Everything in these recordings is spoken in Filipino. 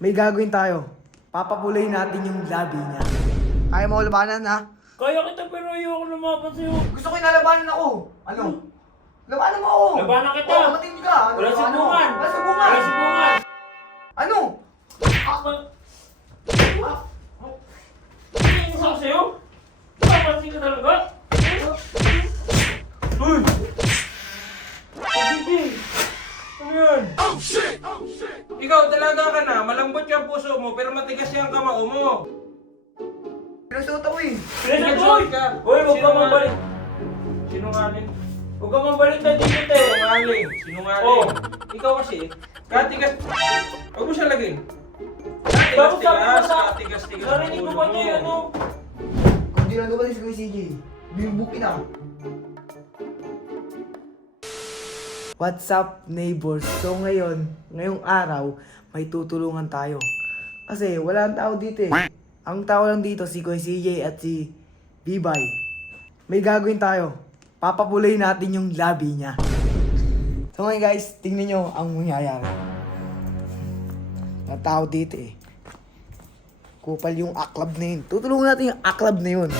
May gagawin tayo. Papapulay natin yung labi niya. Kaya mo labanan, ha? Kaya kita pero ayoko lumaban sa'yo. Gusto ko yung nalabanan ako. Ano? Labanan mo ako. Labanan kita. Oo, matindi ka. Ano, Wala subungan. Wala subungan. Wala subungan. Ano? Inis ako sa'yo? Papansin ka talaga? Uy! Sige! Ano yan? Ikaw talaga ka na, malambot yung puso mo pero matigas yung kamao mo. Pinasuot ako eh. Pinasuot ka! Uy, huwag ka mabalik. Sinungaling. Huwag ka mabalik na dito, te. Sinungaling. Sinungaling. Oh. Ikaw kasi, katigas. Huwag mo siya lagay. Bakit sabi mo sa... Katigas-tigas. Narinig ko ba niya, ano? Kung di lang dumating si Kuya CJ, bibubukin ako. What's up, neighbors? So ngayong araw, may tutulungan tayo. Kasi wala ang tao dito eh. Ang tao lang dito, si Kuya CJ at si Bibay. May gagawin tayo. Papapulay natin yung labi niya. So ngayon guys, tingnan nyo ang mangyayari. Ang tao dito eh. Kupal yung aklab na yun. Tutulungan natin yung aklab na yun.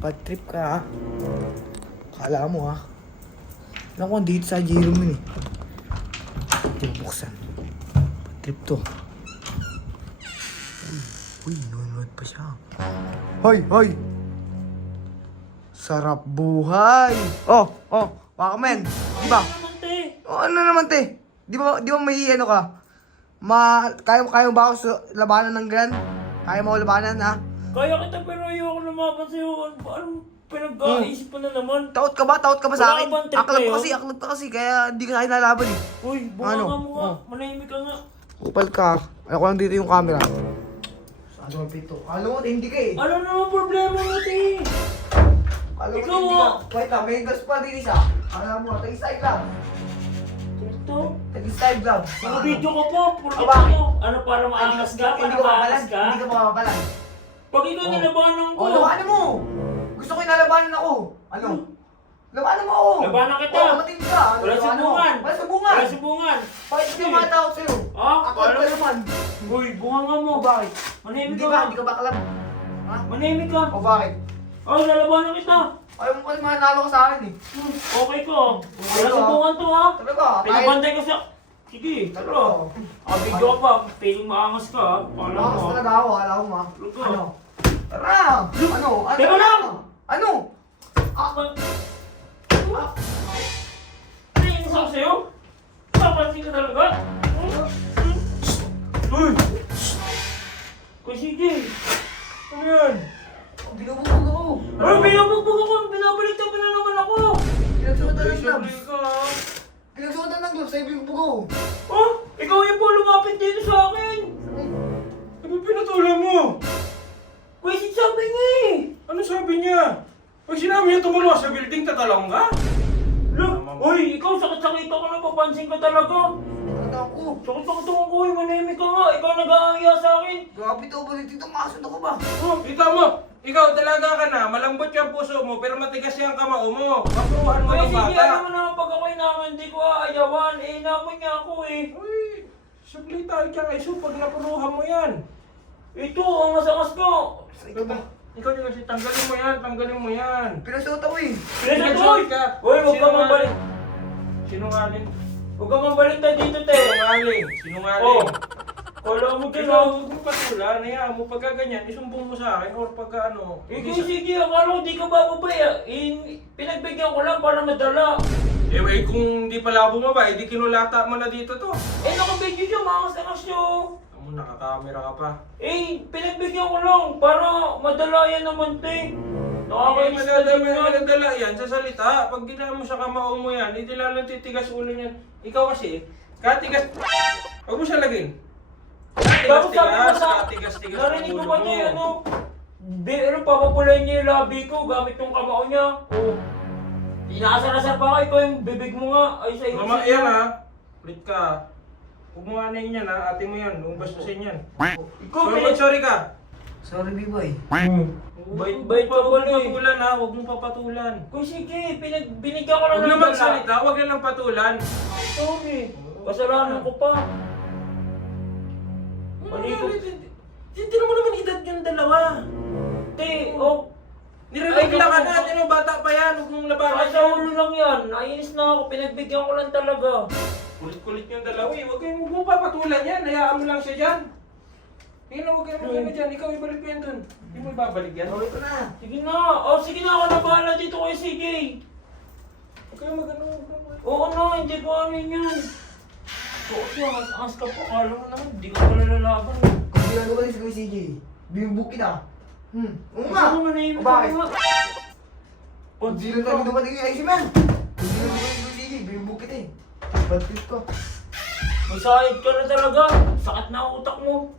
Pag-trip ka ha. Kala mo ha. Naku, dito sa Jiro mo eh. Hindi mo buksan. Pag-trip to. Uy, nunod pa siya. Hoy, hoy! Sarap buhay! Oh, Wakaman! Di ba? Naman, te. Oh, ano naman te? Di ba may ano ka? Kaya mo ba ako labanan ng gran? Kaya mo labanan ha? Kaya kita pero ayoko lumaban sa'yo. Anong pinag-aisip pa na naman? Takot ka ba? Takot ka ba sa Wala akin? ka bang trip Aklab ka kasi, kaya hindi ka kaya nalaban eh. Uy, bunga Ano? nga mo nga. Oh. Manahimik ka nga. Kupal ka. Ayoko lang dito yung camera. Saan mo pito? Alam mo, hindi ka eh. Ano naman problema mo, te? Alam mo, Ikaw, hindi ah. ka. Wait lang, may gas pa din isa. Alam mo, tag-style lang. Ito? Tag-style lang. Naka-video ka pa. Purkit bakit? mo. Ano para maangas ka? Para Hindi ka mapapalan. maangas ka? Hindi ka mapapalan. Pag ikaw Oh. nilabanan ko. Oh, labanan mo. Gusto ko yung nalabanan ako. Ano? Labanan mo ako. Labanan kita. Oh, matindi ka. Ano, Wala labanan mo? subungan. Wala subungan. Wala subungan. Bakit hindi ka matakot sa'yo? Ah, Aklab ka naman. Uy, bunga nga mo. O bakit? Manahimik Hindi ka ba? nga. Hindi ka ba aklab? Ha? Manahimik ka. O bakit? Oh, lalabanan kita. Ayaw mo kasi manalo ka sa akin eh. Okay ko. Wala ka. subungan to ha. Talaga? Pinabantay ko siya. Sige, tara. Video ka pa. Piling maangas ka ha. Kala Lakas mo ha. talaga ako, alam mo ha. Lugo. Ano? Tara! Ano? Teka lang! Ano? Naiinis ako sa'yo? Papansin ka talaga? Uy! Kuya sige. Ano yan? Binubugbog ako. Ay, binabugbog ako! Binabaliktad pa na naman ako! Pinagsuotan ng Siyempre gloves. ka ha. Pinagsuotan ng gloves, sa'yo binugbog ako. Oh! Ikaw yung po lumapit dito sa akin! Ano pinatulan mo? Kuya sige sabi niya eh! Ano sabi niya? Pag sinabi niya tumulong sa building, tatalong ka? Look! Uy! Ikaw sakit-sakita ka na papansin ka talaga! Tandaan ko. Sakit-sakit ako ko! Manahimik ka nga! Ikaw nag-aangya sa akin! Grabe to, balit dito, makasunod ako ba? Oh, ikaw mo! Ikaw talaga ka na, malambot yung puso mo pero matigas yung kamao mo. Kapruhan mo Kuya ng sige, bata. alam mo naman pag ako'y naman, hindi ko aayawan. Eh, inapon niya ako eh. Uy, sabli tayo dyan kay Su, pag napuruhan mo yan. Ito, ang masangas ko. Ikaw ba? Ikaw din kasi, tanggalin mo yan. Pinagsuot ako eh. Pinagsuot ka! Uy, huwag ka mabalik. Sinungaling. Huwag ka mabalik tayo dito, te. Sinungaling. Oh. Sinungaling. Kala mo ka Ikaw, na. huwag mo patulan, hayaan mo pagka ganyan, isumbong mo sa akin or pagka ano. Ikaw sige, akala ko di ka bababaya. Pinagbigyan ko lang para madala. Eh, kung di pala bumaba, di kinulata mo na dito to. Eh, naka-video siya, maangas-angas siya. Amo, nakakamera ka pa. Eh, pinagbigyan ko lang para madala yan naman, te. Nakakainis ka din yan. Madadala yan sa salita. Pag ginawa mo sa kamao mo yan, hindi lalong titigas ulo niyan. Ikaw kasi, katigas. Huwag mo siya laging. Bakit sabi mo sa... Katigas-tigas Narinig ko ba niya, ano? Papapulayin niya yung labi ko gamit yung kamao niya. Oh. Inasar-asar pa ka, ikaw yung bibig mo nga. Ay, sa'yo. Mama, yan ha. Ulit ka. Huwag mo nga yan ha. Ate mo yan. Huwag bastusin yan. Ikaw, Sorry ka. Sorry, B-boy. Bait-bait ka Huwag pala mong eh. patulan ha. Huwag mong papatulan. Kung sige, binigyan ko lang Huwag ng naman dala. salita. Huwag yan lang patulan. Sorry. Kasalanan ko pa. Tinan mo naman edad yung dalawa. Te, oh. Nireregla ka na, ano, bata pa yan, huwag mong labanan Sa ulo lang yan. Nainis na ako. Pinagbigyan ko lang talaga. Kulit-kulit yung dalawa eh, huwag mo papatulan yan, hayaan mo lang siya dyan. Tingnan na, huwag kayo magkano dyan, ikaw ibalik mo yan dun. Hindi mo ibabalik yan. Okay ko na. Sige na. Oh, sige na ako na bahala dito kay CJ. Huwag kayo magano. Oo na, hindi ko ano yan. Oo siya, as ka po. Alam mo naman, hindi ko pala lalaban. Kung ginagawa ko si Kuya CJ, bibubuk kita. Oo nga. Ano naman na yun? O bakit? Ano nga? Kung di lang tayo dumating yung IC man. Kung di lang dumating yung CJ, bibubuk kita eh. Bad trip ko. May sahid ka na talaga. Sakit na ang utak mo.